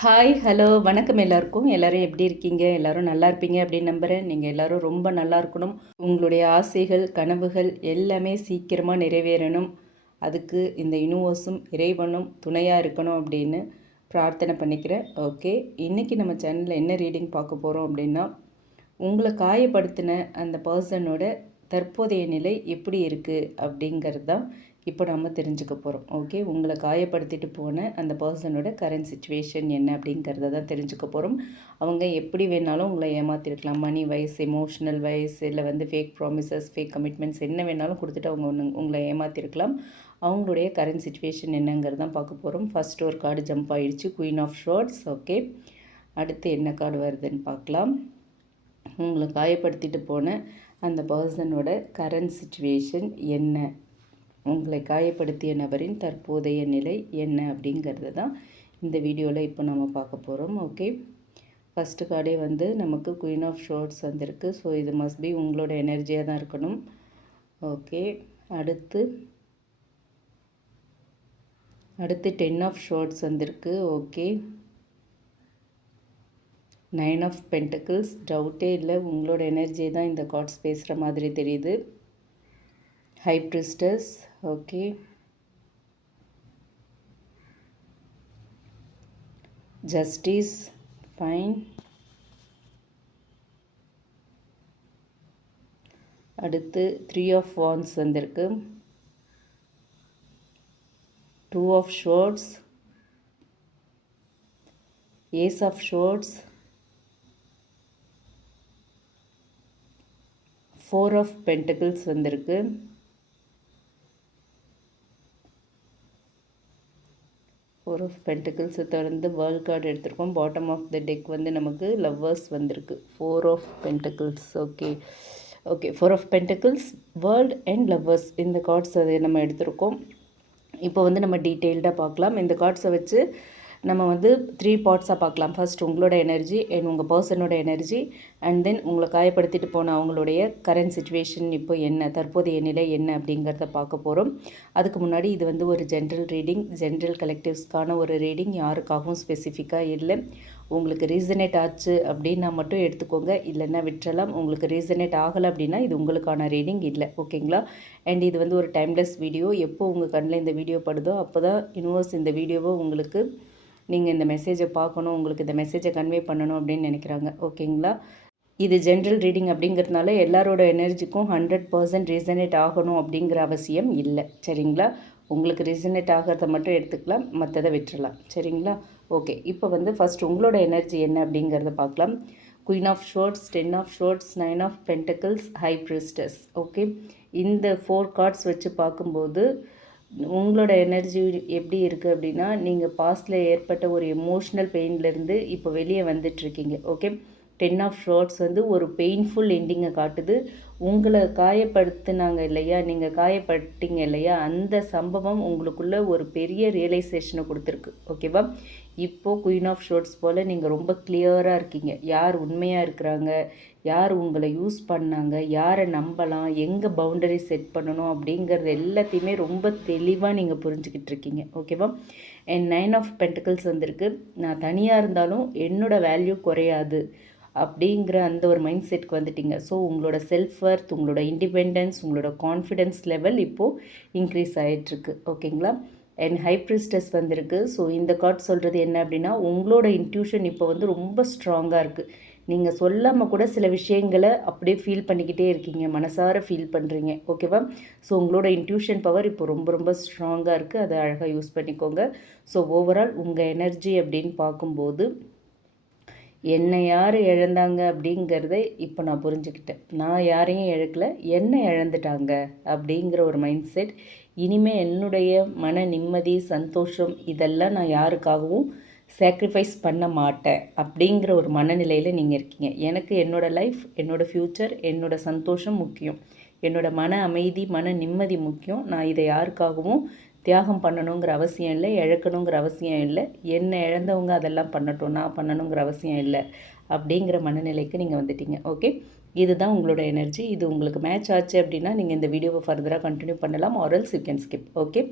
Hi, hello, வணக்கம் எல்லாருக்கும். எல்லாரும் எப்படி இருக்கீங்க? எல்லாரும் நல்லா இருப்பீங்க அப்படின்னு நம்புகிறேன். நீங்கள் எல்லாரும் ரொம்ப நல்லா இருக்கணும். உங்களுடைய ஆசைகள், கனவுகள் எல்லாமே சீக்கிரமாக நிறைவேறணும். அதுக்கு இந்த யூனிவர்ஸும் இறைவனும் துணையாக இருக்கணும் அப்படின்னு பிரார்த்தனை பண்ணிக்கிறேன். ஓகே, இன்றைக்கி நம்ம சேனலில் என்ன ரீடிங் பார்க்க போகிறோம் அப்படின்னா, உங்களை காயப்படுத்தின அந்த பர்சனோட தற்போதைய நிலை எப்படி இருக்குது அப்படிங்கிறது தான் இப்போ நம்ம தெரிஞ்சுக்க போகிறோம். ஓகே, உங்களை காயப்படுத்திட்டு போன அந்த பர்சனோட கரண்ட் சுச்சுவேஷன் என்ன அப்படிங்கிறத தான் தெரிஞ்சுக்க போகிறோம். அவங்க எப்படி வேணாலும் உங்களை ஏமாற்றிருக்கலாம். மணி வைஸ், எமோஷ்னல் வைஸ், இல்லை ஃபேக் ப்ராமிசஸ், ஃபேக் கமிட்மெண்ட்ஸ் என்ன வேணாலும் கொடுத்துட்டு அவங்க உங்களை ஏமாற்றிருக்கலாம். அவங்களுடைய கரண்ட் சுச்சுவேஷன் என்னங்கிறது தான் பார்க்க போகிறோம். ஃபஸ்ட்டு ஒரு கார்டு ஜம்ப் ஆகிடுச்சு, குயின் ஆஃப் ஷார்ட்ஸ். ஓகே, அடுத்து என்ன கார்டு வருதுன்னு பார்க்கலாம். உங்களை காயப்படுத்திட்டு போன அந்த பர்சனோட கரண்ட் சுச்சுவேஷன் என்ன, உங்களை காயப்படுத்திய நபரின் தற்போதைய நிலை என்ன அப்படிங்கிறது தான் இந்த வீடியோவில் இப்போ நம்ம பார்க்க போகிறோம். ஓகே, ஃபஸ்ட்டு கார்டே நமக்கு குயின் ஆஃப் ஷார்ட்ஸ் வந்திருக்கு. ஸோ இது மஸ்ட் பி உங்களோட எனர்ஜியாக தான் இருக்கணும். ஓகே, அடுத்து 10 ஆஃப் ஷார்ட்ஸ் வந்திருக்கு. Okay, 9 of pentacles. டவுட்டே இல்லை, உங்களோட எனர்ஜியை தான் இந்த கார்ட்ஸ் பேசுகிற மாதிரி தெரியுது. High priestess. Okay, justice. Fine. அடுத்து 3 ஆஃப் வான்ஸ் வந்திருக்கு. 2 of swords, ace of swords, 4 of pentacles வந்திருக்கு. 4 ஆஃப் பென்டக்கிள்ஸை தொடர்ந்து வேர்ல்ட் கார்டு எடுத்திருக்கோம். பாட்டம் ஆஃப் த டெக் நமக்கு லவ்வர்ஸ் வந்திருக்கு. 4 of pentacles. Okay okay 4 of pentacles, world and lovers, இந்த cards அதை நம்ம எடுத்திருக்கோம். இப்போ நம்ம டீட்டெயில்டாக பார்க்கலாம். இந்த கார்ட்ஸை வச்சு நம்ம 3 பார்ட்ஸாக பார்க்கலாம். ஃபர்ஸ்ட் உங்களோட எனர்ஜி அண்ட் உங்கள் பர்சனோட எனர்ஜி, அண்ட் தென் உங்களை காயப்படுத்திட்டு போன அவங்களுடைய கரண்ட் சுச்சுவேஷன் இப்போ என்ன, தற்போதைய நிலை என்ன அப்படிங்கிறத பார்க்க போகிறோம். அதுக்கு முன்னாடி இது ஒரு ஜென்ரல் ரீடிங், ஜென்ரல் கலெக்டிவ்ஸ்க்கான ஒரு ரீடிங், யாருக்காகவும் ஸ்பெசிஃபிக்காக இல்லை. உங்களுக்கு ரீசனேட் ஆச்சு அப்படின்னா மட்டும் எடுத்துக்கோங்க, இல்லைன்னா விட்டுறலாம். உங்களுக்கு ரீசனேட் ஆகலை அப்படின்னா இது உங்களுக்கான ரீடிங் இல்லை. ஓகேங்களா? அண்ட் இது ஒரு டைம்லெஸ் வீடியோ. எப்போ உங்கள் கண்ணில் இந்த வீடியோ படுதோ அப்போ தான் யூனிவர்ஸ் இந்த வீடியோவை உங்களுக்கு, நீங்கள் இந்த மெசேஜை பார்க்கணும், உங்களுக்கு இந்த மெசேஜை கன்வே பண்ணணும் அப்படின்னு நினைக்கிறாங்க. ஓகேங்களா? இது ஜென்ரல் ரீடிங் அப்படிங்கிறதுனால எல்லாரோட எனர்ஜிக்கும் 100% ரீசனேட் ஆகணும் அப்படிங்கிற அவசியம் இல்லை. சரிங்களா? உங்களுக்கு ரீசனேட் ஆகிறத மட்டும் எடுத்துக்கலாம், மற்றதை விட்டுறலாம். சரிங்களா? ஓகே, இப்போ ஃபஸ்ட் உங்களோட எனர்ஜி என்ன அப்படிங்கிறத பார்க்கலாம். Queen of swords, 10 of swords, 9 of pentacles, high priestess. Okay, இந்த 4 கார்ட்ஸ் வச்சு பார்க்கும்போது உங்களோட எனர்ஜி எப்படி இருக்குது அப்படின்னா, நீங்கள் பாஸ்டில் ஏற்பட்ட ஒரு எமோஷ்னல் பெயின்லேருந்து இப்போ வெளியே வந்துட்டுருக்கீங்க. ஓகே, 10 ஆஃப் ஷார்ட்ஸ் ஒரு பெயின்ஃபுல் எண்டிங்கை காட்டுது. உங்களை காயப்படுத்தினாங்க இல்லையா, நீங்கள் காயப்பட்டீங்க இல்லையா, அந்த சம்பவம் உங்களுக்குள்ளே ஒரு பெரிய ரியலைசேஷனை கொடுத்துருக்கு. ஓகேவா? இப்போது குயின் ஆஃப் ஷார்ட்ஸ் போல் நீங்கள் ரொம்ப கிளியராக இருக்கீங்க. யார் உண்மையாக இருக்கிறாங்க, யார் உங்களை யூஸ் பண்ணாங்க, யாரை நம்பலாம், எங்கே பவுண்டரி செட் பண்ணணும் அப்படிங்கிறது எல்லாத்தையுமே ரொம்ப தெளிவாக நீங்கள் புரிஞ்சுக்கிட்டு இருக்கீங்க. ஓகேவா? அண்ட் 9 ஆஃப் பென்டக்கிள்ஸ் வந்திருக்கு. நான் தனியாக இருந்தாலும் என்னோடய வேல்யூ குறையாது அப்படிங்கிற அந்த ஒரு மைண்ட் செட்க்கு வந்துட்டீங்க. ஸோ உங்களோட செல்ஃப் ஒர்த், உங்களோட இண்டிபெண்டன்ஸ், உங்களோட கான்ஃபிடென்ஸ் லெவல் இப்போது இன்க்ரீஸ் ஆகிட்டுருக்கு. ஓகேங்களா? அண்ட் ஹை பிரிஸ்டஸ் வந்திருக்கு. ஸோ இந்த கார்ட் சொல்கிறது என்ன அப்படின்னா, உங்களோட இன்ட்யூஷன் இப்போ ரொம்ப ஸ்ட்ராங்காக இருக்குது. நீங்கள் சொல்லாமல் கூட சில விஷயங்களை அப்படியே ஃபீல் பண்ணிக்கிட்டே இருக்கீங்க, மனசார ஃபீல் பண்ணுறீங்க. ஓகேவா? ஸோ உங்களோட இன்ட்யூஷன் பவர் இப்போ ரொம்ப ரொம்ப ஸ்ட்ராங்காக இருக்குது. அதை அழகாக யூஸ் பண்ணிக்கோங்க. ஸோ ஓவரால் உங்கள் எனர்ஜி அப்படின்னு பார்க்கும்போது, என்னை யார் இழந்தாங்க அப்படிங்கிறத இப்போ நான் புரிஞ்சுக்கிட்டேன். நான் யாரையும் இழக்கலை, என்னை இழந்துட்டாங்க அப்படிங்கிற ஒரு மைண்ட் செட். இனிமேல் என்னுடைய மன நிம்மதி, சந்தோஷம் இதெல்லாம் நான் யாருக்காகவும் சாக்ரிஃபைஸ் பண்ண மாட்டேன் அப்படிங்கிற ஒரு மனநிலையில் நீங்கள் இருக்கீங்க. எனக்கு என்னோடய லைஃப், என்னோடய ஃப்யூச்சர், என்னோடய சந்தோஷம் முக்கியம், என்னோடய மன அமைதி, மன நிம்மதி முக்கியம். நான் இதை யாருக்காகவும் தியாகம் பண்ணணுங்கிற அவசியம் இல்லை, இழக்கணுங்கிற அவசியம் இல்லை. என்னை இழந்தவங்க அதெல்லாம் பண்ணட்டும், நான் பண்ணணுங்கிற அவசியம் இல்லை அப்படிங்கிற மனநிலைக்கு நீங்கள் வந்துட்டீங்க. ஓகே, இதுதான் உங்களோட எனர்ஜி. இது உங்களுக்கு மேட்ச் ஆச்சு அப்படின்னா நீங்கள் இந்த வீடியோவை ஃபர்தராக கண்டினியூ பண்ணலாம், or else you can skip. Okay,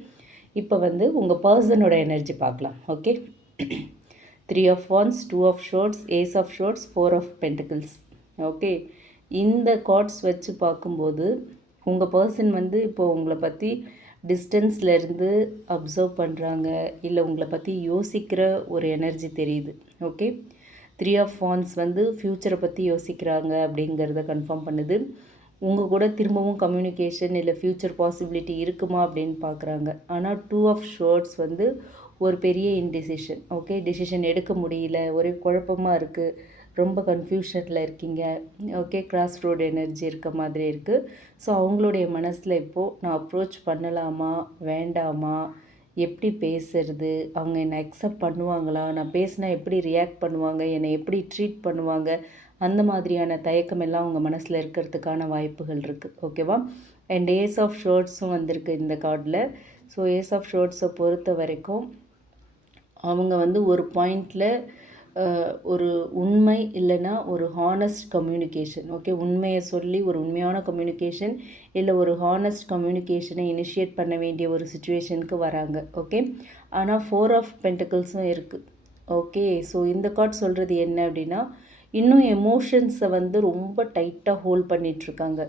இப்போ உங்கள் பர்சனோட எனர்ஜி பார்க்கலாம். Okay, 3 of wands, 2 of swords, ace of swords, 4 of pentacles. Okay, இந்த கார்ட்ஸ் வச்சு பார்க்கும்போது உங்கள் பர்சன் வந்து இப்போது உங்களை பற்றி டிஸ்டன்ஸ்லேருந்து அப்சர்வ் பண்ணுறாங்க, இல்லை உங்களை பற்றி யோசிக்கிற ஒரு எனர்ஜி தெரியுது. ஓகே, 3 ஆஃப் வான்ஸ் வந்து ஃப்யூச்சரை பற்றி யோசிக்கிறாங்க அப்படிங்கிறத கன்ஃபார்ம் பண்ணுது. உங்கள் கூட திரும்பவும் கம்யூனிகேஷன் இல்லை ஃப்யூச்சர் பாசிபிலிட்டி இருக்குமா அப்படின்னு பார்க்குறாங்க. ஆனால் 2 ஆஃப் ஷோர்ட்ஸ் வந்து ஒரு பெரிய இன்டிசிஷன். ஓகே, டிசிஷன் எடுக்க முடியல, ஒரே குழப்பமாக இருக்குது, ரொம்ப கன்ஃபியூஷனில் இருக்கீங்க. ஓகே, கிராஸ் ரோடு எனர்ஜி இருக்க மாதிரி இருக்குது. ஸோ அவங்களுடைய மனசில் இப்போது நான் அப்ரோச் பண்ணலாமா வேண்டாமா, எப்படி பேசுறது, அவங்க என்னை அக்செப்ட் பண்ணுவாங்களா, நான் பேசினா எப்படி ரியாக்ட் பண்ணுவாங்க, என்னை எப்படி ட்ரீட் பண்ணுவாங்க, அந்த மாதிரியான தயக்கம் எல்லாம் அவங்க மனசில் இருக்கிறதுக்கான வாய்ப்புகள் இருக்குது. ஓகேவா? அண்ட் ஏஸ் ஆஃப் ஷோர்ட்ஸும் வந்திருக்கு இந்த கார்டில். ஸோ ஏஸ் ஆஃப் ஷோர்ட்ஸை பொறுத்த வரைக்கும் அவங்க வந்து ஒரு பாயிண்டில் ஒரு உண்மை இல்லைன்னா ஒரு ஹானஸ்ட் கம்யூனிகேஷன். ஓகே, உண்மையை சொல்லி ஒரு உண்மையான கம்யூனிகேஷன் இல்லை ஒரு ஹானஸ்ட் கம்யூனிகேஷனை இனிஷியேட் பண்ண வேண்டிய ஒரு சுச்சுவேஷனுக்கு வராங்க. ஓகே, ஆனால் 4 ஆஃப் பென்டிகிள்ஸும் இருக்குது. ஓகே, ஸோ இந்த கார்ட் சொல்கிறது என்ன அப்படின்னா, இன்னும் எமோஷன்ஸை வந்து ரொம்ப டைட்டாக ஹோல்ட் பண்ணிகிட்ருக்காங்க.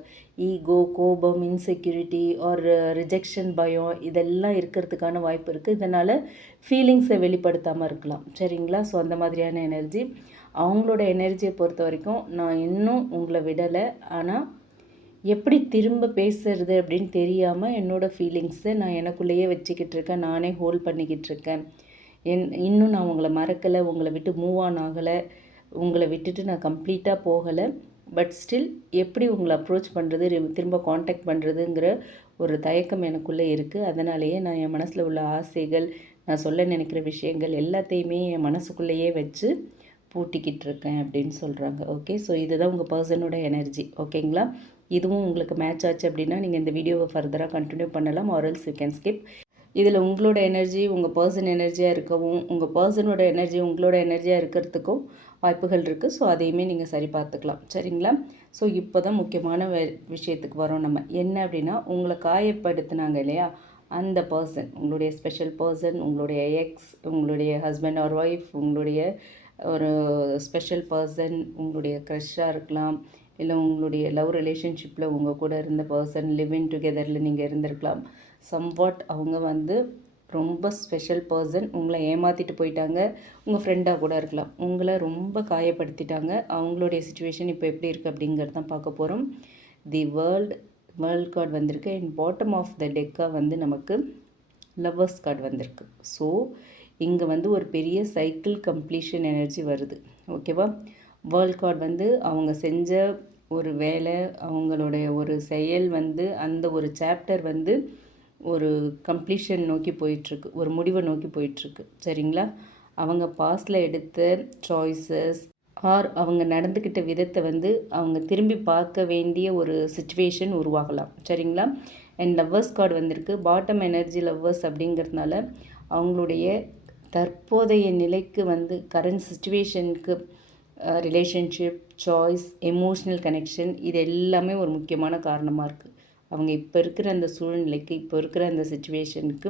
ஈகோ, கோபம், இன்செக்யூரிட்டி ஆர் ரிஜெக்ஷன், பயம் இதெல்லாம் இருக்கிறதுக்கான வாய்ப்பு இருக்குது. இதனால் ஃபீலிங்ஸை வெளிப்படுத்தாமல் இருக்கலாம். சரிங்களா? ஸோ அந்த மாதிரியான எனர்ஜி. அவங்களோட எனர்ஜியை பொறுத்த வரைக்கும் நான் இன்னும் உங்களை விடலை, ஆனால் எப்படி திரும்ப பேசுறது அப்படின்னு தெரியாமல் என்னோடய ஃபீலிங்ஸை நான் எனக்குள்ளேயே வச்சுக்கிட்டு இருக்கேன், நானே ஹோல்ட் பண்ணிக்கிட்டு இருக்கேன். இன்னும் நான் உங்களை மறக்கலை, உங்களை விட்டு மூவ் ஆன் ஆகலை, உங்களை விட்டுட்டு நான் கம்ப்ளீட்டாக போகலை. பட் ஸ்டில் எப்படி உங்களை அப்ரோச் பண்ணுறது, திரும்ப காண்டாக்ட் பண்ணுறதுங்கிற ஒரு தயக்கம் எனக்குள்ளே இருக்குது. அதனாலேயே நான் என் மனசில் உள்ள ஆசைகள், நான் சொல்ல நினைக்கிற விஷயங்கள் எல்லாத்தையுமே என் மனசுக்குள்ளேயே வச்சு பூட்டிக்கிட்டு இருக்கேன் அப்படின்னு சொல்கிறாங்க. ஓகே, ஸோ இதுதான் உங்கள் பர்சனோட எனர்ஜி. ஓகேங்களா? இதுவும் உங்களுக்கு மேட்ச் ஆச்சு அப்படின்னா நீங்கள் இந்த வீடியோவை ஃபர்தராக கண்டினியூ பண்ணலாம், ஆர்எல்ஸ் யூ கேன் ஸ்கிப். இதில் உங்களோட எனர்ஜி உங்கள் பர்சன் எனர்ஜியாக இருக்கவும், உங்கள் பர்சனோட எனர்ஜி உங்களோட எனர்ஜியாக இருக்கிறதுக்கும் வாய்ப்புகள் இருக்குது. ஸோ அதையுமே நீங்கள் சரி பார்த்துக்கலாம். சரிங்களா? ஸோ இப்போ தான் முக்கியமான விஷயத்துக்கு வரோம் நம்ம. என்ன அப்படின்னா, உங்களை காயப்படுத்தினாங்க இல்லையா, அந்த பர்சன், உங்களுடைய ஸ்பெஷல் பர்சன், உங்களுடைய எக்ஸ், உங்களுடைய ஹஸ்பண்ட் ஆர் ஒய்ஃப், உங்களுடைய ஒரு ஸ்பெஷல் பர்சன், உங்களுடைய க்ரஷ்ஷாக இருக்கலாம், இல்லை உங்களுடைய லவ் ரிலேஷன்ஷிப்பில் உங்கள் கூட இருந்த பர்சன், லிவிங் டுகெதரில் நீங்கள் இருந்திருக்கலாம். சம்வாட் அவங்க வந்து ரொம்ப ஸ்பெஷல் பர்சன், உங்களை ஏமாற்றிட்டு போயிட்டாங்க. உங்கள் ஃப்ரெண்டாக கூட இருக்கலாம், உங்களை ரொம்ப காயப்படுத்திட்டாங்க. அவங்களுடைய சுச்சுவேஷன் இப்போ எப்படி இருக்குது அப்படிங்கிறது தான் பார்க்க போகிறோம். தி வேர்ல்டு கார்டு வந்திருக்கு. அண்ட் பாட்டம் ஆஃப் த டெக்காக வந்து நமக்கு லவ்வர்ஸ் கார்டு வந்திருக்கு. ஸோ இங்கே வந்து ஒரு பெரிய சைக்கிள் கம்ப்ளீஷன் எனர்ஜி வருது. ஓகேவா? வேர்ல்ட் கார்டு வந்து அவங்க செஞ்ச ஒரு வேலை, அவங்களுடைய ஒரு செயல் வந்து அந்த ஒரு சாப்டர் வந்து ஒரு கம்ப்ளீஷன் நோக்கி போயிட்டுருக்கு, ஒரு முடிவை நோக்கி போயிட்டுருக்கு. சரிங்களா? அவங்க பாஸ்டில் எடுத்த சாய்ஸஸ் ஆர் அவங்க நடந்துக்கிட்ட விதத்தை வந்து அவங்க திரும்பி பார்க்க வேண்டிய ஒரு சுச்சுவேஷன் உருவாகலாம். சரிங்களா? அண்ட் லவ்வர்ஸ் கார்டு வந்திருக்கு. பாட்டம் எனர்ஜி லவ்வர்ஸ் அப்படிங்கிறதுனால அவங்களுடைய தற்போதைய நிலைக்கு வந்து கரண்ட் சுச்சுவேஷனுக்கு ரிலேஷன்ஷிப், சாய்ஸ், எமோஷ்னல் கனெக்ஷன் இது எல்லாமே ஒரு முக்கியமான காரணமாக இருக்குது. அவங்க இப்போ இருக்கிற அந்த சூழ்நிலைக்கு, இப்போ இருக்கிற அந்த சுச்சுவேஷனுக்கு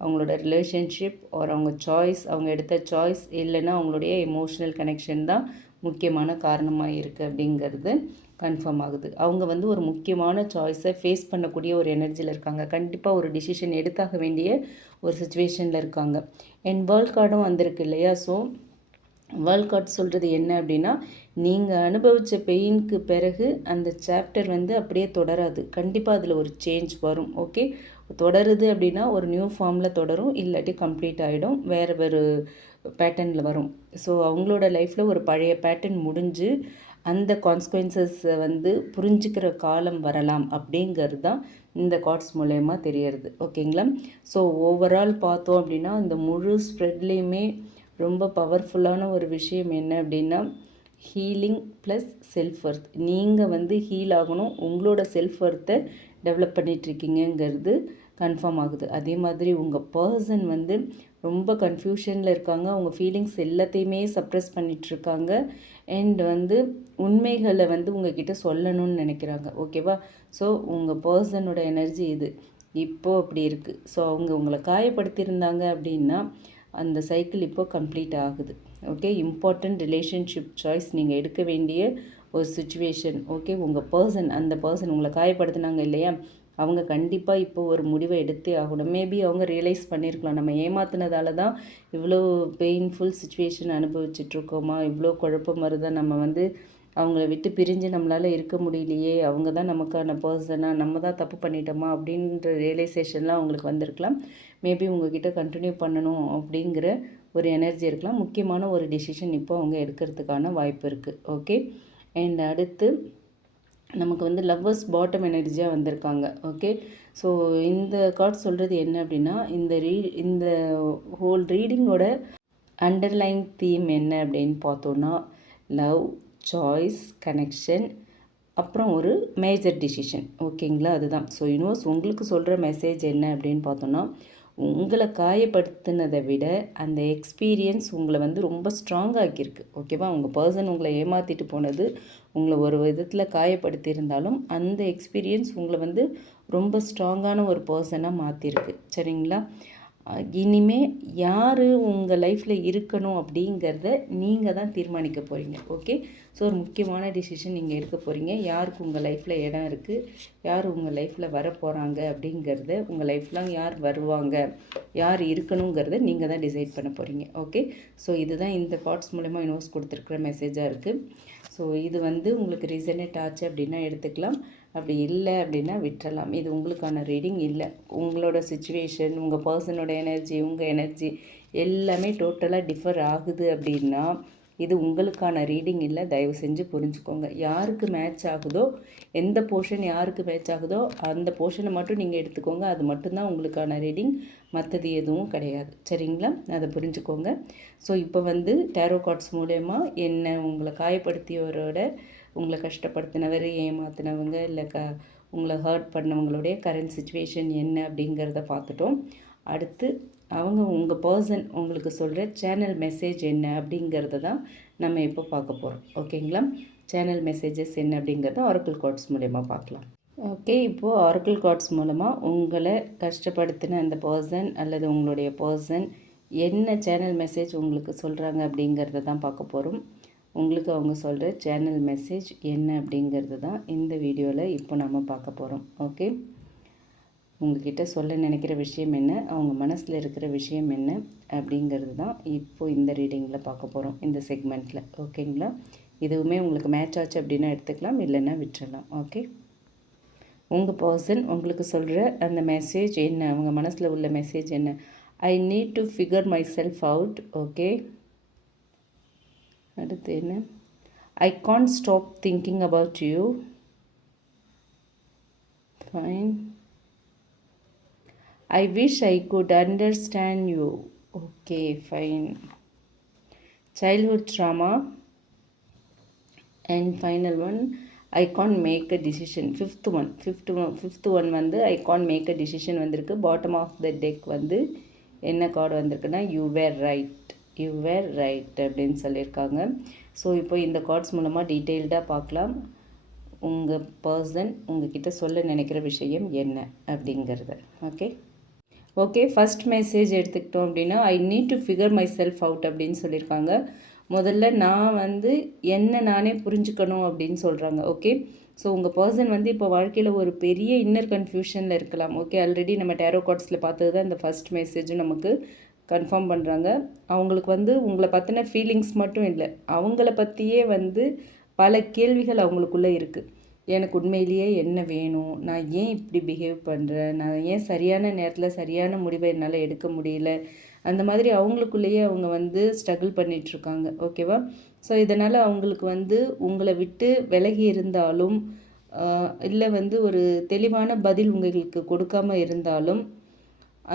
அவங்களோட ரிலேஷன்ஷிப் ஒரு அவங்க சாய்ஸ், அவங்க எடுத்த சாய்ஸ் இல்லைன்னா அவங்களுடைய எமோஷ்னல் கனெக்ஷன் தான் முக்கியமான காரணமாக இருக்குது அப்படிங்கிறது கன்ஃபார்ம் ஆகுது. அவங்க வந்து ஒரு முக்கியமான சாய்ஸை ஃபேஸ் பண்ணக்கூடிய ஒரு எனர்ஜியில் இருக்காங்க. கண்டிப்பாக ஒரு டிசிஷன் எடுத்தாக வேண்டிய ஒரு சுச்சுவேஷனில் இருக்காங்க. அண்ட் வேர்ல்ட் கார்டும் வந்திருக்கு இல்லையா? ஸோ வேர்ல்ட் கார்டு சொல்கிறது என்ன அப்படின்னா, நீங்கள் அனுபவித்த பெயினுக்கு பிறகு அந்த சாப்டர் வந்து அப்படியே தொடராது. கண்டிப்பாக அதில் ஒரு சேஞ்ச் வரும். ஓகே, தொடருது அப்படின்னா ஒரு நியூ ஃபார்மில் தொடரும், இல்லாட்டி கம்ப்ளீட் ஆகிடும், வேறு பேட்டர்னில் வரும். ஸோ அவங்களோட லைஃப்பில் ஒரு பழைய பேட்டர்ன் முடிஞ்சு அந்த கான்சிக்வன்சஸை வந்து புரிஞ்சுக்கிற காலம் வரலாம் அப்படிங்கிறது தான் இந்த கார்ட்ஸ் மூலயமா தெரியறது. ஓகேங்களா? ஸோ ஓவரால் பார்த்தோம் அப்படின்னா இந்த முழு ஸ்ப்ரெட்லேயுமே ரொம்ப பவர்ஃபுல்லான ஒரு விஷயம் என்ன அப்படின்னா, ஹீலிங் ப்ளஸ் செல்ஃப் ஒர்த். நீங்கள் வந்து ஹீல் ஆகணும், உங்களோட செல்ஃப் ஒர்த்தை டெவலப் பண்ணிகிட்ருக்கீங்கிறது கன்ஃபார்ம் ஆகுது. அதே மாதிரி உங்கள் பர்சன் வந்து ரொம்ப கன்ஃபியூஷனில் இருக்காங்க, அவங்க ஃபீலிங்ஸ் எல்லாத்தையுமே சப்ரெஸ் பண்ணிகிட்ருக்காங்க. அண்ட் வந்து உண்மைகளை வந்து உங்ககிட்ட சொல்லணும்னு நினைக்கிறாங்க. ஓகேவா? ஸோ உங்கள் பர்சனோட எனர்ஜி இது இப்போது அப்படி இருக்குது. ஸோ அவங்க உங்களை காயப்படுத்தியிருந்தாங்க அப்படின்னா அந்த சைக்கிள் இப்போ கம்ப்ளீட் ஆகுது. ஓகே. இம்பார்ட்டண்ட் ரிலேஷன்ஷிப் சாய்ஸ் நீங்கள் எடுக்க வேண்டிய ஒரு சுச்சுவேஷன். ஓகே. உங்கள் பர்சன், அந்த பர்சன் உங்களை காயப்படுத்தினாங்க இல்லையா, அவங்க கண்டிப்பாக இப்போ ஒரு முடிவை எடுத்தே ஆகணும். மேபி அவங்க ரியலைஸ் பண்ணியிருக்கலாம், நம்ம ஏமாத்துனதால தான் இவ்வளோ பெயின்ஃபுல் சுச்சுவேஷன் அனுபவிச்சிட்ருக்கோமா, இவ்வளோ குழப்பம் வருதா, நம்ம வந்து அவங்கள விட்டு பிரிஞ்சு நம்மளால் இருக்க முடியலையே, அவங்க தான் நமக்கான பர்சனாக, நம்ம தான் தப்பு பண்ணிட்டோமா அப்படின்ற ரியலைசேஷன்லாம் அவங்களுக்கு வந்திருக்கலாம். மேபி உங்ககிட்ட கண்டினியூ பண்ணணும் அப்படிங்கிற ஒரு எனர்ஜி இருக்கலாம். முக்கியமான ஒரு டிசிஷன் இப்போ அவங்க எடுக்கிறதுக்கான வாய்ப்பு இருக்குது. ஓகே. அண்ட் அடுத்து நமக்கு வந்து லவ்வர்ஸ் பாட்டம் எனர்ஜியாக வந்திருக்காங்க. ஓகே. ஸோ இந்த கார்ட் சொல்கிறது என்ன அப்படின்னா, இந்த ஹோல் ரீடிங்கோட அண்டர்லைன் தீம் என்ன அப்படின்னு பார்த்தோன்னா, லவ், சாய்ஸ், கனெக்ஷன், அப்புறம் ஒரு மேஜர் டிசிஷன். ஓகேங்களா, அதுதான். ஸோ யூனிவர்ஸ் உங்களுக்கு சொல்கிற மெசேஜ் என்ன அப்படின்னு பார்த்தோன்னா, உங்களை காயப்படுத்தினதை விட அந்த எக்ஸ்பீரியன்ஸ் உங்களை வந்து ரொம்ப ஸ்ட்ராங்காக்கியிருக்கு. ஓகேவா, உங்கள் பர்சன் உங்களை ஏமாற்றிட்டு போனது உங்களை ஒரு விதத்தில் காயப்படுத்தியிருந்தாலும் அந்த எக்ஸ்பீரியன்ஸ் உங்களை வந்து ரொம்ப ஸ்ட்ராங்கான ஒரு பர்சனாக மாற்றிருக்கு. சரிங்களா. இனிமே யார் உங்கள் லைஃப்பில் இருக்கணும் அப்படிங்கிறத நீங்கள் தான் தீர்மானிக்க போகிறீங்க. ஓகே. ஸோ ஒரு முக்கியமான டிசிஷன் நீங்கள் எடுக்க போகிறீங்க. யாருக்கு உங்கள் லைஃப்பில் இடம் இருக்குது, யார் உங்கள் லைஃப்பில் வர போகிறாங்க அப்படிங்கிறத, உங்கள் லைஃப்லாம் யார் வருவாங்க, யார் இருக்கணுங்கிறத நீங்கள் தான் டிசைட் பண்ண போகிறீங்க. ஓகே. ஸோ இதுதான் இந்த கார்ட்ஸ் மூலமா யூனிவர்ஸ் கொடுத்துருக்குற மெசேஜாக இருக்குது. ஸோ இது வந்து உங்களுக்கு ரீசனேட் ஆச்சு அப்படின்னா எடுத்துக்கலாம், அப்படி இல்லை அப்படின்னா விட்டுறலாம். இது உங்களுக்கான ரீடிங் இல்லை. உங்களோட சுச்சுவேஷன், உங்கள் பர்சனோட எனர்ஜி, உங்கள் எனர்ஜி எல்லாமே டோட்டலாக டிஃபர் ஆகுது அப்படின்னா இது உங்களுக்கான ரீடிங் இல்லை. தயவு செஞ்சு புரிஞ்சுக்கோங்க. யாருக்கு மேட்ச் ஆகுதோ, எந்த போர்ஷன் யாருக்கு மேட்ச் ஆகுதோ அந்த போர்ஷனை மட்டும் நீங்கள் எடுத்துக்கோங்க. அது மட்டும்தான் உங்களுக்கான ரீடிங், மற்றது எதுவும் கிடையாது. சரிங்களா, அதை புரிஞ்சுக்கோங்க. ஸோ இப்போ வந்து டேரோ கார்ட்ஸ் மூலயமா என்ன உங்களை காயப்படுத்தியவரோட, உங்களை கஷ்டப்படுத்தினவர், ஏமாத்தினவங்க, இல்லை உங்களை ஹர்ட் பண்ணவங்களுடைய கரண்ட் சுச்சுவேஷன் என்ன அப்படிங்கிறத பார்த்துட்டோம். அடுத்து அவங்க உங்கள் பர்சன் உங்களுக்கு சொல்கிற சேனல் மெசேஜ் என்ன அப்படிங்கிறத தான் நம்ம இப்போ பார்க்க போகிறோம். ஓகேங்களா. சேனல் மெசேஜஸ் என்ன அப்படிங்கிறத ஆரக்கிள் கார்ட்ஸ் மூலமா பார்க்கலாம். ஓகே. இப்போது ஆரக்கிள் கார்ட்ஸ் மூலமாக உங்களை கஷ்டப்படுத்தின அந்த பர்சன் அல்லது உங்களுடைய பர்சன் என்ன சேனல் மெசேஜ் உங்களுக்கு சொல்கிறாங்க அப்படிங்கிறத தான் பார்க்க போகிறோம். உங்களுக்கு அவங்க சொல்கிற சேனல் மெசேஜ் என்ன அப்படிங்கிறது தான் இந்த வீடியோவில் இப்போ நம்ம பார்க்க போகிறோம். ஓகே. உங்ககிட்ட சொல்ல நினைக்கிற விஷயம் என்ன, அவங்க மனசில் இருக்கிற விஷயம் என்ன அப்படிங்கிறது தான் இப்போது இந்த ரீடிங்கில் பார்க்க போகிறோம், இந்த செக்மெண்ட்டில். ஓகேங்களா. இதுவுமே உங்களுக்கு மேட்ச் ஆச்சு அப்படின்னா எடுத்துக்கலாம், இல்லைன்னா விட்டுறலாம். ஓகே. உங்கள் பர்சன் உங்களுக்கு சொல்கிற அந்த மெசேஜ் என்ன, அவங்க மனசில் உள்ள மெசேஜ் என்ன. I need to figure my self out. Okay. அடுத்து என்ன, I can't stop thinking about you. Fine. I wish I could understand you. Okay, fine. Childhood trauma. And final one, I can't make a decision. Fifth one வந்து I can't make a decision வந்திருக்கு. Bottom of the deck வந்து என்ன card வந்திருக்குன்னா you were right அப்படின்னு சொல்லியிருக்காங்க. So இப்போ இந்த cards மூலமாக டீட்டெயில்டாக பார்க்கலாம் உங்கள் பர்சன் உங்ககிட்ட சொல்ல நினைக்கிற விஷயம் என்ன அப்படிங்கிறது. ஓகே. ஃபஸ்ட் மெசேஜ் எடுத்துக்கிட்டோம் அப்படின்னா, I need to figure my self out அப்படின்னு சொல்லியிருக்காங்க. முதல்ல நான் வந்து என்ன நானே புரிஞ்சுக்கணும் அப்படின்னு சொல்கிறாங்க. ஓகே. ஸோ உங்கள் பர்சன் வந்து இப்போ வாழ்க்கையில் ஒரு பெரிய இன்னர் கன்ஃபியூஷனில் இருக்கலாம். ஓகே. ஆல்ரெடி நம்ம டேரோ கார்ட்ஸில் பார்த்தது தான் இந்த ஃபஸ்ட் மெசேஜும் நமக்கு கன்ஃபார்ம் பண்ணுறாங்க. அவங்களுக்கு வந்து உங்களை பற்றின ஃபீலிங்ஸ் மட்டும் இல்லை, அவங்கள பற்றியே வந்து பல கேள்விகள் அவங்களுக்குள்ளே இருக்குது. எனக்கு உண்மையிலேயே என்ன வேணும், நான் ஏன் இப்படி பிஹேவ் பண்ணுறேன், நான் ஏன் சரியான நேரத்தில் சரியான முடிவை என்னால் எடுக்க முடியல, அந்த மாதிரி அவங்களுக்குள்ளேயே அவங்க வந்து ஸ்ட்ரகிள் பண்ணிகிட்ருக்காங்க. ஓகேவா. ஸோ இதனால் அவங்களுக்கு வந்து உங்களை விட்டு விலகி இருந்தாலும், இல்லை வந்து ஒரு தெளிவான பதில் உங்களுக்கு கொடுக்காம இருந்தாலும்,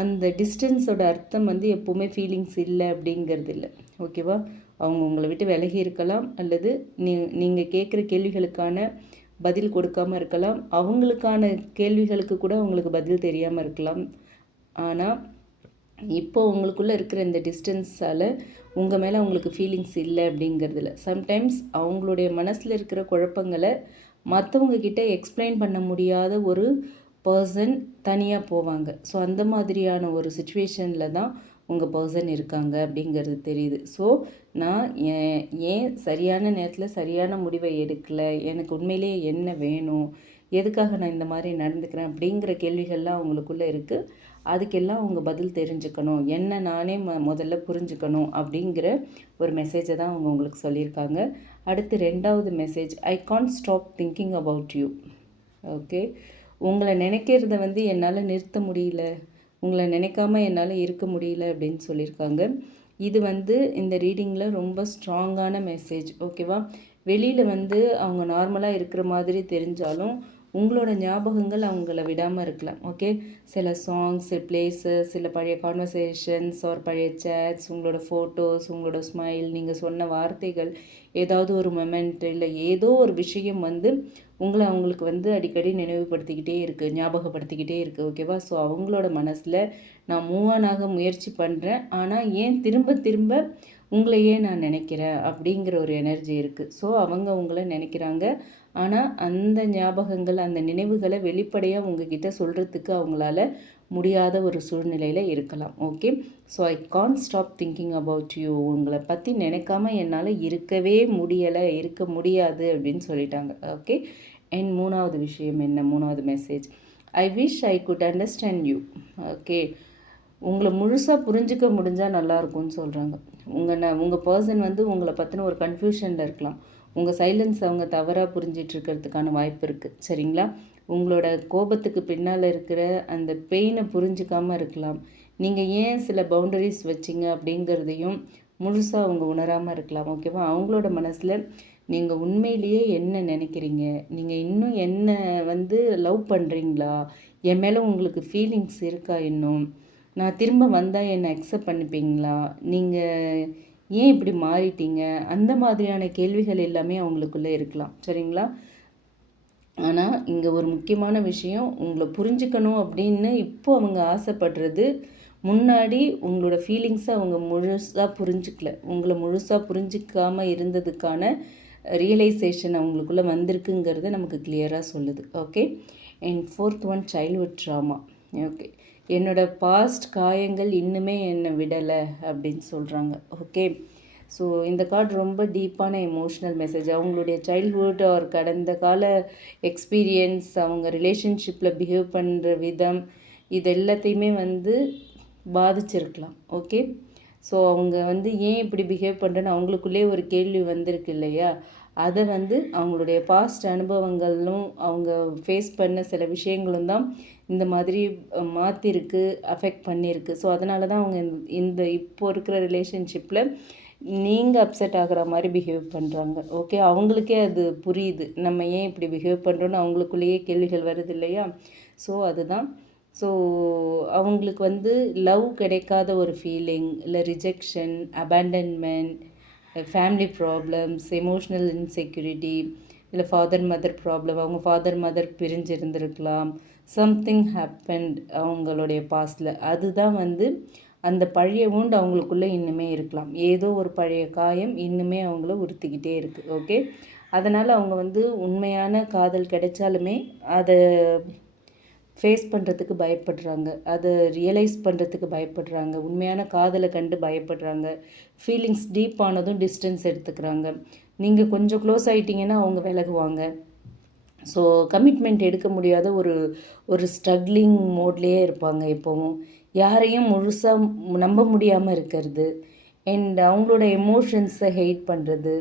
அந்த டிஸ்டன்ஸோட அர்த்தம் வந்து எப்போவுமே ஃபீலிங்ஸ் இல்லை அப்படிங்கிறது இல்லை. ஓகேவா. அவங்க உங்களை விட்டு விலகி இருக்கலாம், அல்லது நீங்கள் கேட்குற கேள்விகளுக்கான பதில் கொடுக்காமல் இருக்கலாம், அவங்களுக்கான கேள்விகளுக்கு கூட அவங்களுக்கு பதில் தெரியாமல் இருக்கலாம். ஆனால் இப்போ உங்களுக்குள்ளே இருக்கிற இந்த டிஸ்டன்ஸால் உங்கள் மேலே அவங்களுக்கு ஃபீலிங்ஸ் இல்லை அப்படிங்கிறதுல, சம்டைம்ஸ் அவங்களுடைய மனசில் இருக்கிற குழப்பங்களை மற்றவங்க கிட்ட எக்ஸ்பிளைன் பண்ண முடியாத ஒரு பர்சன் தனியாக போவாங்க. ஸோ அந்த மாதிரியான ஒரு சுச்சுவேஷனில் தான் உங்கள் பர்சன் இருக்காங்க அப்படிங்கிறது தெரியுது. ஸோ நான் ஏன் சரியான நேரத்தில் சரியான முடிவை எடுக்கலை, எனக்கு உண்மையிலேயே என்ன வேணும், எதுக்காக நான் இந்த மாதிரி நடந்துக்கிறேன் அப்படிங்கிற கேள்விகள்லாம் அவங்களுக்குள்ளே இருக்குது. அதுக்கெல்லாம் அவங்க பதில் தெரிஞ்சுக்கணும், என்ன நானே முதல்ல புரிஞ்சுக்கணும் அப்படிங்கிற ஒரு மெசேஜை தான் அவங்க உங்களுக்கு சொல்லியிருக்காங்க. அடுத்து 2வது message, I can't stop thinking about you. Okay, உங்களை நினைக்கிறத என்னால் நிறுத்த முடியல, உங்களை நினைக்காம என்னால் இருக்க முடியல அப்படின்னு சொல்லியிருக்காங்க. இது இந்த ரீடிங்கில் ரொம்ப ஸ்ட்ராங்கான மெசேஜ். ஓகேவா, வெளியில் அவங்க நார்மலாக இருக்கிற மாதிரி தெரிஞ்சாலும் உங்களோட ஞாபகங்கள் அவங்கள விடாமல் இருக்கலாம். ஓகே, சில சாங்ஸ், பிளேசஸ், சில பழைய கான்வர்சேஷன்ஸ் ஆர் பழைய சேட்ஸ், உங்களோட ஃபோட்டோஸ், உங்களோட ஸ்மைல், நீங்கள் சொன்ன வார்த்தைகள், ஏதாவது ஒரு மொமெண்ட் இல்லை ஏதோ ஒரு விஷயம் உங்களை அவங்களுக்கு அடிக்கடி நினைவுபடுத்திக்கிட்டே இருக்குது, ஞாபகப்படுத்திக்கிட்டே இருக்குது. ஓகேவா, ஸோ அவங்களோட மனசில் நான் மூவ் ஆன் ஆக முயற்சி பண்ணுறேன், ஆனால் ஏன் திரும்ப திரும்ப உங்களையே நான் நினைக்கிறேன் அப்படிங்கிற ஒரு எனர்ஜி இருக்குது. ஸோ அவங்க உங்களை நினைக்கிறாங்க, ஆனால் அந்த ஞாபகங்கள், அந்த நினைவுகளை வெளிப்படையாக உங்ககிட்ட சொல்கிறதுக்கு அவங்களால முடியாத ஒரு சூழ்நிலையில் இருக்கலாம். Okay, so I can't stop thinking about you. உங்களை பற்றி நினைக்காம என்னால் இருக்கவே முடியலை, இருக்க முடியாது அப்படின்னு சொல்லிட்டாங்க. ஓகே, அண்ட் 3வது விஷயம் என்ன, 3வது message, I wish I could understand you. Okay, உங்களை முழுசாக புரிஞ்சிக்க முடிஞ்சால் நல்லாயிருக்கும்னு சொல்கிறாங்க. உங்கள் பர்சன் உங்களை பற்றின ஒரு கன்ஃபியூஷனில் இருக்கலாம். உங்கள் சைலன்ஸ் அவங்க தவறாக புரிஞ்சிட்ருக்கிறதுக்கான வாய்ப்பு இருக்குது. சரிங்களா, உங்களோட கோபத்துக்கு பின்னால் இருக்கிற அந்த பெயினை புரிஞ்சிக்காமல் இருக்கலாம். நீங்கள் ஏன் சில பவுண்டரிஸ் வச்சிங்க அப்படிங்கிறதையும் முழுசாக அவங்க உணராமல் இருக்கலாம். ஓகேவா, அவங்களோட மனசில் நீங்கள் உண்மையிலேயே என்ன நினைக்கிறீங்க, நீங்கள் இன்னும் என்ன லவ் பண்ணுறீங்களா, என் மேலே உங்களுக்கு ஃபீலிங்ஸ் இருக்கா, இன்னும் நான் திரும்ப வந்தால் என்னை அக்செப்ட் பண்ணிப்பீங்களா, நீங்கள் ஏன் இப்படி மாறிட்டீங்க, அந்த மாதிரியான கேள்விகள் எல்லாமே அவங்களுக்குள்ளே இருக்கலாம். சரிங்களா, ஆனால் இங்கே ஒரு முக்கியமான விஷயம், உங்களை புரிஞ்சுக்கணும் அப்படின்னு இப்போ அவங்க ஆசைப்படுறது முன்னாடி உங்களோட ஃபீலிங்ஸை அவங்க முழுசாக புரிஞ்சிக்கல, உங்களை முழுசாக புரிஞ்சிக்காமல் இருந்ததுக்கான ரியலைசேஷன் அவங்களுக்குள்ளே வந்திருக்குங்கிறத நமக்கு கிளியராக சொல்லுது. Okay, and 4th one, childhood drama. Okay, என்னோடய பாஸ்ட் காயங்கள் இன்னுமே என்னை விடலை அப்படின்னு சொல்கிறாங்க. ஓகே, ஸோ இந்த கார்டு ரொம்ப டீப்பான எமோஷ்னல் மெசேஜ். அவங்களுடைய சைல்ட்ஹுட் ஆர் கடந்த கால எக்ஸ்பீரியன்ஸ், அவங்க ரிலேஷன்ஷிப்பில் பிஹேவ் பண்ணுற விதம், இது எல்லாத்தையுமே பாதிச்சிருக்கலாம். ஓகே, ஸோ அவங்க ஏன் இப்படி பிஹேவ் பண்ணுறேன்னு அவங்களுக்குள்ளே ஒரு கேள்வி வந்திருக்கு இல்லையா, அதை அவங்களுடைய பாஸ்ட் அனுபவங்களும் அவங்க ஃபேஸ் பண்ண சில விஷயங்களும் தான் இந்த மாதிரி மாற்றிருக்கு, அஃபெக்ட் பண்ணியிருக்கு. ஸோ அதனால தான் அவங்க இந்த இப்போ இருக்கிற ரிலேஷன்ஷிப்பில் நீங்கள் அப்செட் ஆகிற மாதிரி பிஹேவ் பண்ணுறாங்க. ஓகே, அவங்களுக்கே அது புரியுது, நம்ம ஏன் இப்படி பிஹேவ் பண்ணுறோன்னு அவங்களுக்குள்ளேயே கேள்விகள் வருது இல்லையா. ஸோ அதுதான், ஸோ அவங்களுக்கு லவ் கிடைக்காத ஒரு ஃபீலிங், இல்லை rejection, abandonment, family problems, emotional insecurity, இல்லை ஃபாதர் மதர் ப்ராப்ளம், அவங்க ஃபாதர் மதர் பிரிஞ்சிருந்திருக்கலாம், சம்திங் ஹேப்பன்ட் அவங்களுடைய பாஸ்டில், அதுதான் அந்த பழைய ஊண்டு அவங்களுக்குள்ளே இன்னுமே இருக்கலாம். ஏதோ ஒரு பழைய காயம் இன்னுமே அவங்கள உறுத்திக்கிட்டே இருக்குது. ஓகே, அதனால் அவங்க உண்மையான காதல் கிடைச்சாலுமே அதை ஃபேஸ் பண்ணுறதுக்கு பயப்படுறாங்க, அதை ரியலைஸ் பண்ணுறதுக்கு பயப்படுறாங்க, உண்மையான காதலை கண்டு பயப்படுறாங்க, ஃபீலிங்ஸ் டீப் ஆனதும் டிஸ்டன்ஸ் எடுத்துக்கிறாங்க. நீங்கள் கொஞ்சம் க்ளோஸ் ஆகிட்டிங்கன்னா அவங்க விலகுவாங்க. ஸோ கமிட்மெண்ட் எடுக்க முடியாத ஒரு ஸ்ட்ரகிளிங் மோட்லேயே இருப்பாங்க எப்போவும். யாரையும் முழுசாக நம்ப முடியாமல் இருக்கிறது, அண்ட் அவங்களோட எமோஷன்ஸை ஹெய்ட் பண்ணுறது.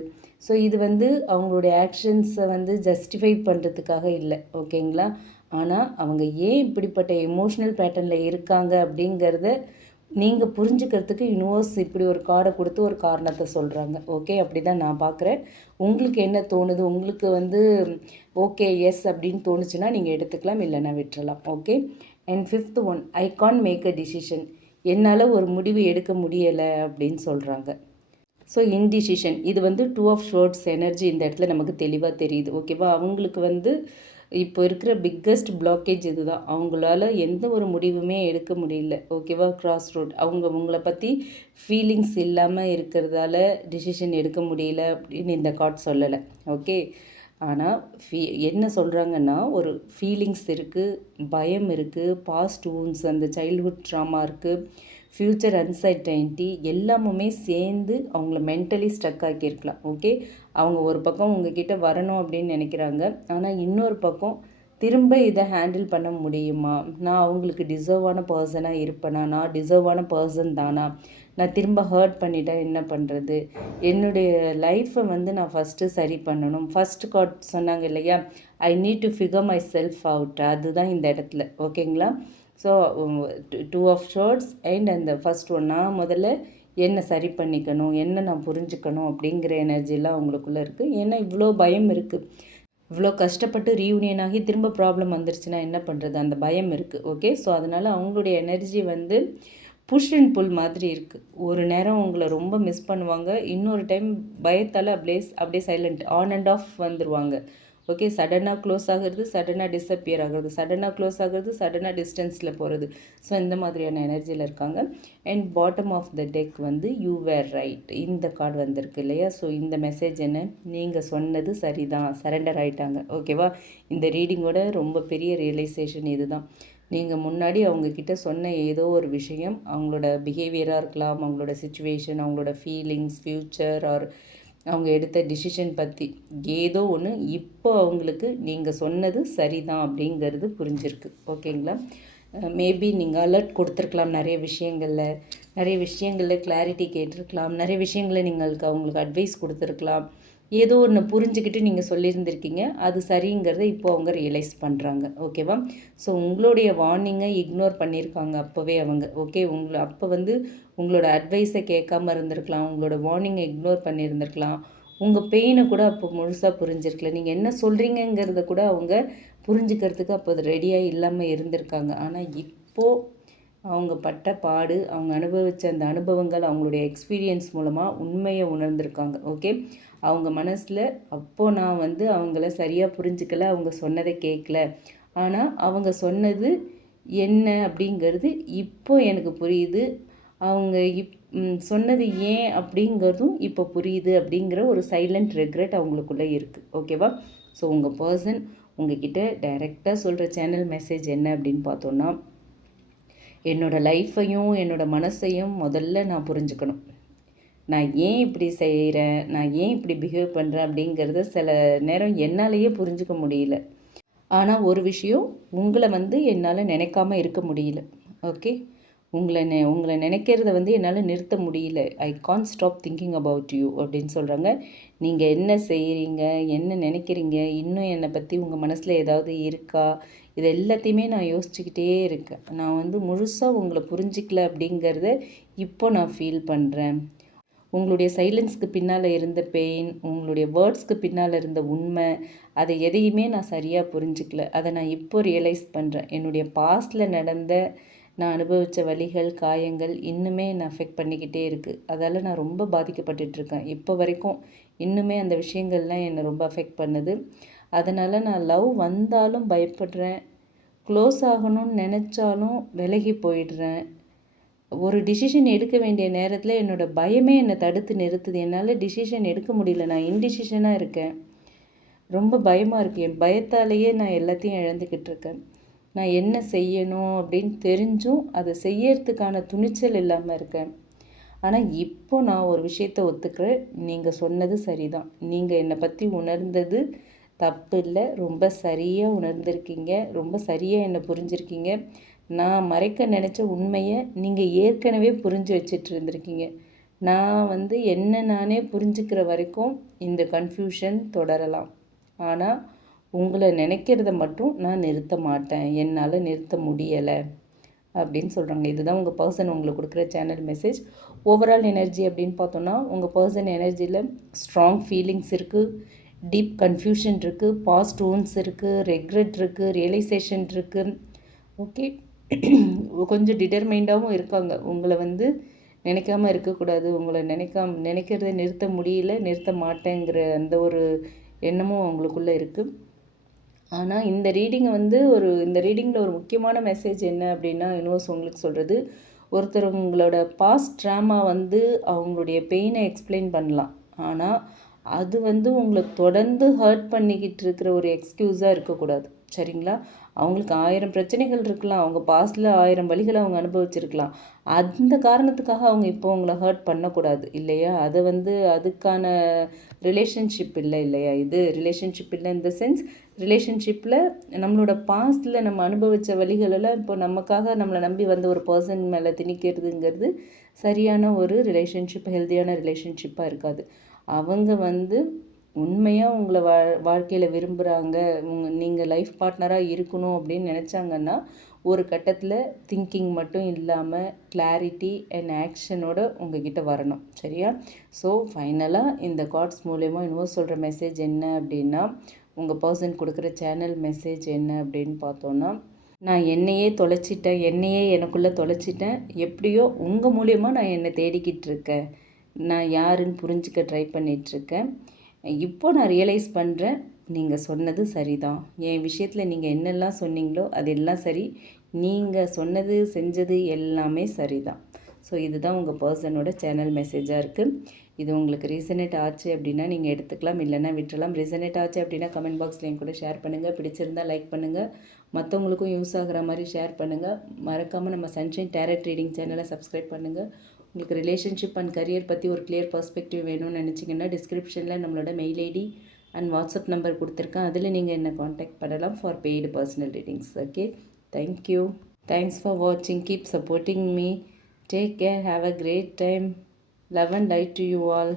ஸோ இது அவங்களுடைய ஆக்ஷன்ஸை ஜஸ்டிஃபை பண்ணுறதுக்காக இல்லை. ஓகேங்களா, ஆனால் அவங்க ஏன் இப்படிப்பட்ட எமோஷ்னல் பேட்டர்னில் இருக்காங்க அப்படிங்கிறத நீங்கள் புரிஞ்சுக்கிறதுக்கு யூனிவர்ஸ் இப்படி ஒரு கார்டை கொடுத்து ஒரு காரணத்தை சொல்கிறாங்க. ஓகே, அப்படி தான் நான் பார்க்குறேன். உங்களுக்கு என்ன தோணுது, உங்களுக்கு ஓகே எஸ் அப்படின்னு தோணுச்சுன்னா நீங்கள் எடுத்துக்கலாம், இல்லைன்னா விட்டுறலாம். Okay, and 5th one, I can't make a decision. என்னால் ஒரு முடிவு எடுக்க முடியலை அப்படின்னு சொல்கிறாங்க. ஸோ இன்டிசிஷன், இது 2 ஆஃப் ஷோர்ட்ஸ் எனர்ஜி இந்த இடத்துல நமக்கு தெளிவாக தெரியுது. ஓகேவா, அவங்களுக்கு இப்போ இருக்கிற பிக்கஸ்ட் பிளாக்கேஜ் இதுதான். அவங்களால எந்த ஒரு முடிவுமே எடுக்க முடியல. ஓகேவா, கிராஸ் ரோட், உங்களை பற்றி ஃபீலிங்ஸ் இல்லாமல் இருக்கிறதால டிசிஷன் எடுக்க முடியல அப்படின்னு இந்த கார்ட் சொல்லலை. ஓகே, ஆனால் என்ன சொல்கிறாங்கன்னா, ஒரு ஃபீலிங்ஸ் இருக்குது, பயம் இருக்குது, பாஸ்ட் வூன்ஸ், அந்த சைல்ட்ஹுட் ட்ராமா இருக்குது, ஃப்யூச்சர் அன்சர்டைனிட்டி எல்லாமுமே சேர்ந்து அவங்கள மென்டலி ஸ்ட்ரக் ஆக்கியிருக்கலாம். ஓகே, அவங்க ஒரு பக்கம் உங்ககிட்ட வரணும் அப்படின்னு நினைக்கிறாங்க, ஆனால் இன்னொரு பக்கம் திரும்ப இதை ஹேண்டில் பண்ண முடியுமா, நான் அவங்களுக்கு டிசர்வான பர்சனாக இருப்பேனா, நான் டிசர்வான பர்சன் தானா, நான் திரும்ப ஹர்ட் பண்ணிட்டேன் என்ன பண்ணுறது, என்னுடைய லைஃப்பை வந்து நான் ஃபஸ்ட்டு சரி பண்ணணும். ஃபஸ்ட் கார்ட் சொன்னாங்க இல்லையா, I need to figure my self out, அதுதான் இந்த இடத்துல. ஓகேங்களா? ஸோ 2 ஆஃப் ஷோர்ட்ஸ் அண்ட் அந்த ஃபஸ்ட் ஒன், நான் முதல்ல என்ன சரி பண்ணிக்கணும், என்ன நான் புரிஞ்சுக்கணும் அப்படிங்கிற எனர்ஜிலாம் அவங்களுக்குள்ளே இருக்குது. ஏன்னா இவ்வளோ பயம் இருக்குது, இவ்வளோ கஷ்டப்பட்டு ரீயூனியன் ஆகி திரும்ப ப்ராப்ளம் வந்துருச்சுன்னா என்ன பண்ணுறது, அந்த பயம் இருக்குது. ஓகே, ஸோ அதனால் அவங்களுடைய எனர்ஜி வந்து புஷ் அண்ட் புல் மாதிரி இருக்குது. ஒரு நேரம் உங்களை ரொம்ப மிஸ் பண்ணுவாங்க, இன்னொரு டைம் பயத்தால் அப்படியே சைலண்ட் ஆன் அண்ட் ஆஃப் வந்துடுவாங்க. ஓகே, சடனாக க்ளோஸ் ஆகிறது, சடனாக டிஸப்பியர் ஆகிறது, சடனாக க்ளோஸ் ஆகிறது, சடனாக டிஸ்டன்ஸில் போகிறது. ஸோ இந்த மாதிரியான எனர்ஜியில் இருக்காங்க. And bottom of the deck வந்து யூ வேர் ரைட், இந்த கார்டு வந்திருக்கு இல்லையா. ஸோ இந்த மெசேஜ் என்ன, நீங்கள் சொன்னது சரிதான், சரண்டர் ஆகிட்டாங்க. ஓகேவா, இந்த ரீடிங்கோட ரொம்ப பெரிய ரியலைசேஷன் இது தான். நீங்கள் முன்னாடி அவங்கக்கிட்ட சொன்ன ஏதோ ஒரு விஷயம், அவங்களோட பிஹேவியராக இருக்கலாம், அவங்களோட சிச்சுவேஷன், அவங்களோட ஃபீலிங்ஸ், ஃப்யூச்சர் ஆர் அவங்க எடுத்த டிசிஷன் பற்றி ஏதோ ஒன்று இப்போ அவங்களுக்கு நீங்கள் சொன்னது சரிதான் அப்படிங்கிறது புரிஞ்சிருக்கு. ஓகேங்களா, மேபி நீங்கள் அலர்ட் கொடுத்துருக்கலாம், நிறைய விஷயங்களில் கிளாரிட்டி கேட்டிருக்கலாம், நிறைய விஷயங்களை நீங்கள் அவங்களுக்கு அட்வைஸ் கொடுத்துருக்கலாம். ஏதோ ஒன்று புரிஞ்சுக்கிட்டு நீங்கள் சொல்லியிருந்திருக்கீங்க, அது சரிங்கிறத இப்போ அவங்க ரியலைஸ் பண்ணுறாங்க. ஓகேவா, ஸோ உங்களுடைய வார்னிங்கை இக்னோர் பண்ணியிருக்காங்க அப்போவே அவங்க. ஓகே, அப்போ வந்து உங்களோட அட்வைஸை கேட்காம இருந்திருக்கலாம், உங்களோட வார்னிங்கை இக்னோர் பண்ணியிருந்திருக்கலாம், உங்கள் பெயினை கூட அப்போ முழுசாக புரிஞ்சிருக்கல, நீங்கள் என்ன சொல்கிறீங்கிறத கூட அவங்க புரிஞ்சுக்கிறதுக்கு அப்போ அது ரெடியாக இல்லாமல் இருந்திருக்காங்க. ஆனால் இப்போது அவங்க பட்ட பாடு, அவங்க அனுபவித்த அந்த அனுபவங்கள், அவங்களுடைய எக்ஸ்பீரியன்ஸ் மூலமாக உண்மையை உணர்ந்திருக்காங்க. ஓகே, அவங்க மனசில் அப்போது நான் வந்து அவங்கள சரியாக புரிஞ்சுக்கல, அவங்க சொன்னதை கேட்கல, ஆனால் அவங்க சொன்னது என்ன அப்படிங்கிறது இப்போ எனக்கு புரியுது, அவங்க சொன்னது ஏன் அப்படிங்கிறதும் இப்போ புரியுது அப்படிங்கிற ஒரு சைலண்ட் ரெக்ரெட் அவங்களுக்குள்ளே இருக்குது. ஓகேவா, ஸோ உங்கள் பர்சன் உங்ககிட்ட டைரெக்டாக சொல்கிற சேனல் மெசேஜ் என்ன அப்படின்னு பார்த்தோன்னா, என்னோடய லைஃப்பையும் என்னோடய மனசையும் முதல்ல நான் புரிஞ்சுக்கணும். நான் ஏன் இப்படி செய்கிறேன், நான் ஏன் இப்படி பிஹேவ் பண்ணுறேன் அப்படிங்கிறத சில நேரம் என்னாலேயே புரிஞ்சுக்க முடியல. ஆனால் ஒரு விஷயம், உங்களை வந்து என்னால் நினைக்காம இருக்க முடியல. ஓகே, உங்களை நினைக்கிறத வந்து என்னால் நிறுத்த முடியல. I can't stop thinking about you அப்படின்னு சொல்கிறாங்க. நீங்கள் என்ன செய்கிறீங்க, என்ன நினைக்கிறீங்க, இன்னும் என்னை பற்றி உங்கள் மனசில் ஏதாவது இருக்கா, இது எல்லாத்தையுமே நான் யோசிச்சுக்கிட்டே இருக்கேன். நான் வந்து முழுசாக உங்களை புரிஞ்சிக்கல அப்படிங்கிறத இப்போ நான் ஃபீல் பண்ணுறேன். உங்களுடைய சைலன்ஸ்க்கு பின்னால் இருந்த பெயின், உங்களுடைய வேர்ட்ஸ்க்கு பின்னால் இருந்த உண்மை, அதை எதையுமே நான் சரியாக புரிஞ்சிக்கல. அதை நான் இப்போ ரியலைஸ் பண்ணுறேன். என்னுடைய பாஸ்டில் நடந்த நான் அனுபவித்த வலிகள், காயங்கள் இன்னுமே என்னை அஃபெக்ட் பண்ணிக்கிட்டே இருக்குது. அதால் நான் ரொம்ப பாதிக்கப்பட்டுட்ருக்கேன். இப்போ வரைக்கும் இன்னுமே அந்த விஷயங்கள்லாம் என்னை ரொம்ப அஃபெக்ட் பண்ணுது. அதனால் நான் லவ் வந்தாலும் பயப்படுறேன், க்ளோஸ் ஆகணும்னு நினச்சாலும் விலகி போயிடுறேன். ஒரு டிசிஷன் எடுக்க வேண்டிய நேரத்தில் என்னோடய பயமே என்னை தடுத்து நிறுத்துது. என்னால் டிசிஷன் எடுக்க முடியல, நான் இன்டிசிஷனாக இருக்கேன். ரொம்ப பயமாக இருக்குது. என் பயத்தாலேயே நான் எல்லாத்தையும் இழந்துக்கிட்டு இருக்கேன். நான் என்ன செய்யணும் அப்படின்னு தெரிஞ்சும் அதை செய்யறதுக்கான துணிச்சல் இல்லாமல் இருக்கேன். ஆனால் இப்போ நான் ஒரு விஷயத்தை ஒத்துக்கிறேன், நீங்கள் சொன்னது சரிதான். நீங்கள் என்னை பற்றி உணர்ந்தது தப்பு இல்லை, ரொம்ப சரியாக உணர்ந்திருக்கீங்க, ரொம்ப சரியாக என்னை புரிஞ்சிருக்கீங்க. நான் மறைக்க நினச்ச உண்மையை நீங்கள் ஏற்கனவே புரிஞ்சு வச்சிட்டு இருந்திருக்கீங்க. நான் வந்து என்ன நானே புரிஞ்சுக்கிற வரைக்கும் இந்த கன்ஃபியூஷன் தொடரலாம். ஆனால் உங்களை நினைக்கிறத மட்டும் நான் நிறுத்த மாட்டேன், என்னால் நிறுத்த முடியலை அப்படின்னு சொல்கிறாங்க. இதுதான் உங்கள் பர்சன் உங்களுக்கு கொடுக்குற சேனல் மெசேஜ். ஓவரால் எனர்ஜி அப்படின்னு பார்த்தோன்னா, உங்கள் பர்சன் எனர்ஜியில் ஸ்ட்ராங் ஃபீலிங்ஸ் இருக்குது, டீப் கன்ஃபியூஷன் இருக்குது, பாஸ்ட் wounds இருக்குது, ரெக்ரெட் இருக்குது, ரியலைசேஷன் இருக்குது. ஓகே, கொஞ்சம் டிட்டர்மைண்டாகவும் இருக்காங்க. உங்களை வந்து நினைக்காமல் இருக்கக்கூடாது, உங்களை நினைக்கிறத நிறுத்த முடியல, நிறுத்த மாட்டேங்கிற அந்த ஒரு எண்ணமும் அவங்களுக்குள்ளே இருக்குது. ஆனால் இந்த ரீடிங்கில் ஒரு முக்கியமான மெசேஜ் என்ன அப்படின்னா, யூனிவர்ஸ் உங்களுக்கு சொல்கிறது, ஒருத்தவங்களோட பாஸ்ட் ட்ராமா வந்து அவங்களுடைய பெயினை எக்ஸ்பிளைன் பண்ணலாம். ஆனால் அது வந்து உங்களை தொடர்ந்து ஹர்ட் பண்ணிக்கிட்டு இருக்கிற ஒரு எக்ஸ்கியூஸாக இருக்கக்கூடாது. சரிங்களா? அவங்களுக்கு 1000 பிரச்சனைகள் இருக்கலாம், அவங்க பாஸ்டில் 1000 வலிகளை அவங்க அனுபவிச்சிருக்கலாம். அந்த காரணத்துக்காக அவங்க இப்போ உங்களை ஹர்ட் பண்ணக்கூடாது இல்லையா? அதை வந்து அதுக்கான ரிலேஷன்ஷிப் இல்லை இல்லையா? இது ரிலேஷன்ஷிப் இல்லை இன் த சென்ஸ், ரிலேஷன்ஷிப்பில் நம்மளோட பாஸ்டில் நம்ம அனுபவித்த வலிகளெல்லாம் இப்போ நமக்காக நம்மளை நம்பி வந்த ஒரு பர்சன் மேலே திணிக்கிறதுங்கிறது சரியான ஒரு ரிலேஷன்ஷிப், ஹெல்த்தியான ரிலேஷன்ஷிப்பாக இருக்காது. அவங்க வந்து உண்மையாக உங்களை வாழ்க்கையில் விரும்புகிறாங்க, நீங்கள் லைஃப் பார்ட்னராக இருக்கணும் அப்படின்னு நினச்சாங்கன்னா ஒரு கட்டத்தில் திங்கிங் மட்டும் இல்லாமல் கிளாரிட்டி அண்ட் ஆக்ஷனோட உங்ககிட்ட வரணும். சரியா? ஸோ ஃபைனலாக இந்த கார்ட்ஸ் மூலயமா இன்னும் சொல்கிற மெசேஜ் என்ன அப்படின்னா, உங்கள் பர்சன் கொடுக்குற சேனல் மெசேஜ் என்ன அப்படின்னு பார்த்தோன்னா, நான் என்னையே தொலைச்சிட்டேன், என்னையே எனக்குள்ளே தொலைச்சிட்டேன், எப்படியோ உங்கள் மூலயமா நான் என்னை தேடிக்கிட்டு இருக்கேன், நான் யாருன்னு புரிஞ்சிக்க ட்ரை பண்ணிகிட்ருக்கேன். இப்போ நான் ரியலைஸ் பண்ணுறேன், நீங்கள் சொன்னது சரிதான், என் விஷயத்தில் நீங்கள் என்னெல்லாம் சொன்னீங்களோ அது எல்லாம் சரி, நீங்கள் சொன்னது செஞ்சது எல்லாமே சரிதான். ஸோ இதுதான் உங்கள் பர்சனோட சேனல் மெசேஜாக இருக்குது. இது உங்களுக்கு ரீசனேட் ஆச்சு அப்படின்னா நீங்கள் எடுத்துக்கலாம், இல்லைன்னா விட்டுறலாம். ரீசனேட் ஆச்சு அப்படின்னா கமெண்ட் பாக்ஸ்லேயும் கூட ஷேர் பண்ணுங்கள், பிடிச்சிருந்தால் லைக் பண்ணுங்கள், மற்றவங்களுக்கும் யூஸ் ஆகிற மாதிரி ஷேர் பண்ணுங்கள். மறக்காமல் நம்ம சன்ஷைன் டேரட் ரீடிங் சேனலை சப்ஸ்கிரைப் பண்ணுங்கள். உங்களுக்கு ரிலேஷன்ஷிப் அண்ட் கரியர் பற்றி ஒரு கிளியர் பர்ஸ்பெக்டிவ் வேணும்னு நினச்சிங்கன்னா டிஸ்கிரிப்ஷனில் நம்மளோட mail ID and WhatsApp number கொடுத்துருக்கேன், அதில் நீங்கள் என்னை காண்டாக்ட் பண்ணலாம் for paid personal readings. Okay, thank you. Thanks for watching. Keep supporting me. Take care. Have a great time. Love and light to you all.